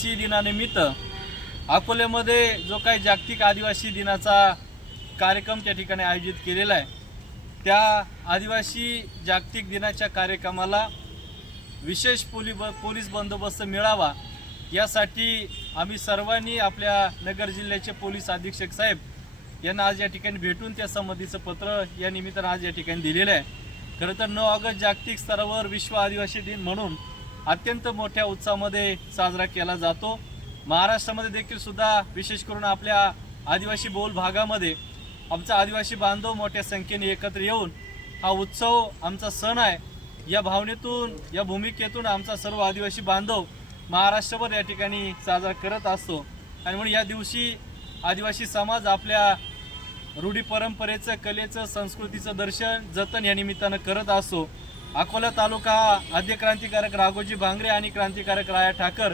आदिवासी दिनानिमित्त अकोल्यामध्ये जो काही जागतिक आदिवासी दिनाचा कार्यक्रम त्या ठिकाणी आयोजित केलेला आहे त्या आदिवासी जागतिक दिनाच्या कार्यक्रमाला विशेष पोली ब पोलीस बंदोबस्त मिळावा यासाठी आम्ही सर्वांनी आपल्या नगर जिल्ह्याचे पोलीस अधीक्षक साहेब यांना आज या ठिकाणी भेटून त्या संबंधीचं पत्र या निमित्तानं आज या ठिकाणी दिलेलं आहे. खरं तर नऊ ऑगस्ट जागतिक स्तरावर विश्व आदिवासी दिन म्हणून अत्यंत मोठ्या उत्साहामध्ये साजरा केला जातो. महाराष्ट्रामध्ये देखील सुद्धा विशेष करून आपल्या आदिवासी बोल भागामध्ये आमचा आदिवासी बांधव मोठ्या संख्येने एकत्र येऊन हा उत्सव आमचा सण आहे. या भावनेतून या भूमिकेतून आमचा सर्व आदिवासी बांधव महाराष्ट्रभर या ठिकाणी साजरा करत असतो. आणि म्हणून या दिवशी आदिवासी समाज आपल्या रूढी परंपरेचं कलेचं संस्कृतीचं दर्शन जतन या निमित्तानं करत असतो. अकोला तालुका हा आद्य क्रांतिकारक राघोजी भांगरे आणि क्रांतिकारक राया ठाकर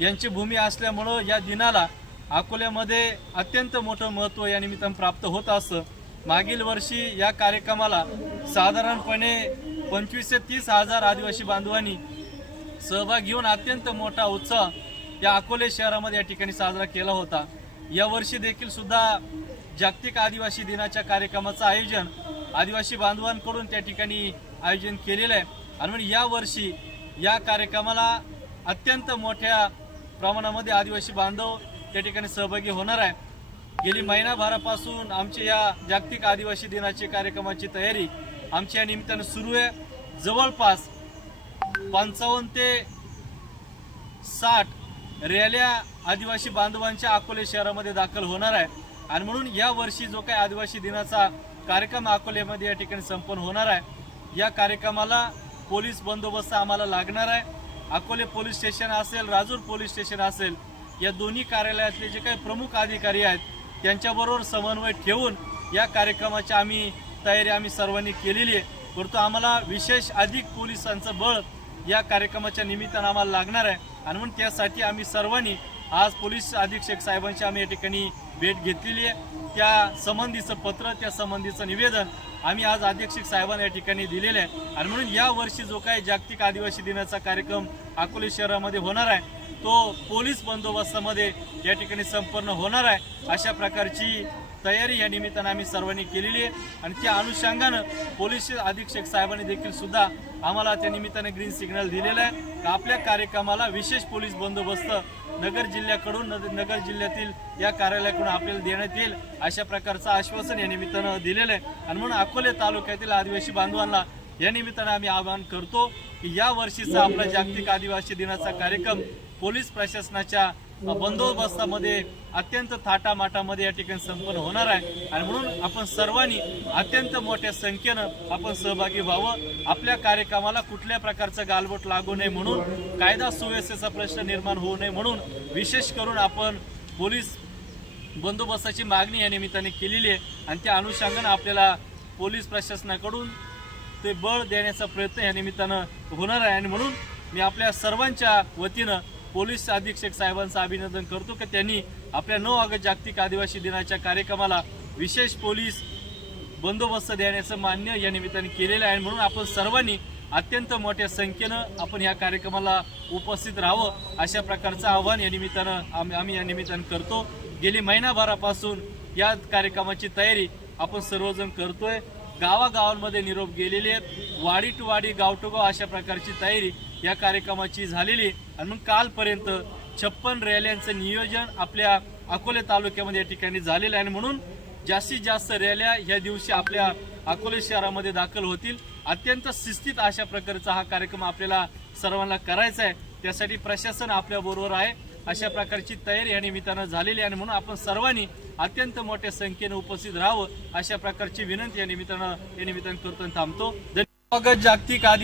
यांची भूमी असल्यामुळं या दिनाला अकोल्यामध्ये अत्यंत मोठं महत्त्व या निमित्तानं प्राप्त होत असतं मागील वर्षी या कार्यक्रमाला साधारणपणे पंचवीस ते तीस हजार आदिवासी बांधवांनी सहभाग घेऊन अत्यंत मोठा उत्साह या अकोले शहरामध्ये या ठिकाणी साजरा केला होता. यावर्षी देखील सुद्धा जागतिक आदिवासी दिनाच्या कार्यक्रमाचं आयोजन आदिवासी बांधवांकडून त्या ठिकाणी आयोजन केलेलं आहे. आणि म्हणून यावर्षी या कार्यक्रमाला अत्यंत मोठ्या प्रमाणामध्ये आदिवासी बांधव त्या ठिकाणी सहभागी होणार आहे. गेली महिनाभरापासून आमच्या या जागतिक आदिवासी दिनाची कार्यक्रमाची तयारी आमच्या या निमित्तानं सुरू आहे. जवळपास पंचावन्न ते साठ रॅल्या आदिवासी बांधवांच्या अकोले शहरामध्ये दाखल होणार आहे. आणि म्हणून या वर्षी जो काही आदिवासी दिनाचा कार्यक्रम अकोल्यामध्ये या ठिकाणी संपन्न होणार आहे या कार्यक्रमाला पोलीस बंदोबस्त आम्हाला लागणार आहे. अकोले पोलीस स्टेशन असेल राजूर पोलीस स्टेशन असेल या दोन्ही कार्यालयातले जे काही प्रमुख अधिकारी आहेत त्यांच्याबरोबर समन्वय ठेवून या कार्यक्रमाची आम्ही तयारी आम्ही सर्वांनी केलेली आहे. परंतु आम्हाला विशेष अधिक पोलिसांचं बळ या कार्यक्रमाच्या निमित्तानं आम्हाला लागणार आहे. आणि म्हणून त्यासाठी आम्ही सर्वांनी आज पोलीस अधीक्षक साहेबांची आम्ही या ठिकाणी भेट घेतलेली आहे. त्या संबंधीचं पत्र त्या संबंधीचं निवेदन आम्ही आज अधीक्षक साहेबांना या ठिकाणी दिलेलं आहे. आणि म्हणून या वर्षी जो काही जागतिक आदिवासी दिनाचा कार्यक्रम अकोले शहरामध्ये होणार आहे तो पोलीस बंदोबस्तामध्ये या ठिकाणी संपन्न होणार आहे. अशा प्रकारची तयारी या निमित्तानं आम्ही सर्वांनी केलेली आहे. आणि त्या अनुषंगानं पोलीस अधीक्षक साहेबांनी देखील सुद्धा आम्हाला त्या निमित्तानं ग्रीन सिग्नल दिलेला आहे. आपल्या कार्यक्रमाला विशेष पोलीस बंदोबस्त नगर जिल्ह्याकडून नग- नगर जिल्ह्यातील या कार्यालयाकडून आपल्याला देण्यात येईल अशा प्रकारचं आश्वासन या निमित्तानं दिलेलं आहे. आणि म्हणून अकोले तालुक्यातील आदिवासी बांधवांना या निमित्तानं आम्ही आवाहन करतो की या वर्षीचा आपला जागतिक आदिवासी दिनाचा कार्यक्रम पोलीस प्रशासनाच्या बंदोबस्तामध्ये अत्यंत थाटामाटामध्ये या ठिकाणी संपन्न होणार आहे. आणि म्हणून आपण सर्वांनी अत्यंत मोठ्या संख्येनं आपण सहभागी व्हावं. आपल्या कार्यक्रमाला कुठल्या प्रकारचं गालबोट लागू नये म्हणून कायदा सुव्यवस्थेचा प्रश्न निर्माण होऊ नये म्हणून विशेष करून आपण पोलीस बंदोबस्ताची मागणी या निमित्ताने केलेली आहे. आणि त्या अनुषंगानं आपल्याला पोलीस प्रशासनाकडून ते बळ देण्याचा प्रयत्न या निमित्तानं होणार आहे. आणि म्हणून मी आपल्या सर्वांच्या वतीनं पोलीस अधीक्षक साहेबांचं अभिनंदन करतो की त्यांनी आपल्या नऊ ऑगस्ट जागतिक आदिवासी दिनाच्या कार्यक्रमाला विशेष पोलीस बंदोबस्त देण्याचं मान्य या निमित्ताने केलेलं आहे. म्हणून आपण सर्वांनी अत्यंत मोठ्या संख्येनं आपण या कार्यक्रमाला उपस्थित राहावं अशा प्रकारचं आव्हान या निमित्तानं आम्ही आम्ही या निमित्तानं करतो. गेली महिनाभरापासून या कार्यक्रमाची तयारी आपण सर्वजण करतोय. गावागावांमध्ये निरोप गेलेले आहेत. वाडी टू वाडी गाव टू गाव अशा प्रकारची तयारी या कार्यक्रमाची झालेली आणि मग कालपर्यंत छप्पन रॅल्यांचं नियोजन आपल्या अकोले तालुक्यामध्ये या ठिकाणी झालेलं आहे. आणि म्हणून जास्तीत जास्त रॅल्या या दिवशी आपल्या अकोले शहरामध्ये दाखल होतील. अत्यंत शिस्तीत अशा प्रकारचा हा कार्यक्रम आपल्याला सर्वांना करायचा आहे. त्यासाठी प्रशासन आपल्या बरोबर आहे. अशा प्रकारची तयारी या निमित्तानं झालेली आहे. आणि म्हणून आपण सर्वांनी अत्यंत मोठ्या संख्येने उपस्थित राहावं अशा प्रकारची विनंती या निमित्तानं या निमित्तानं करतो आणि थांबतो. जागतिक आदि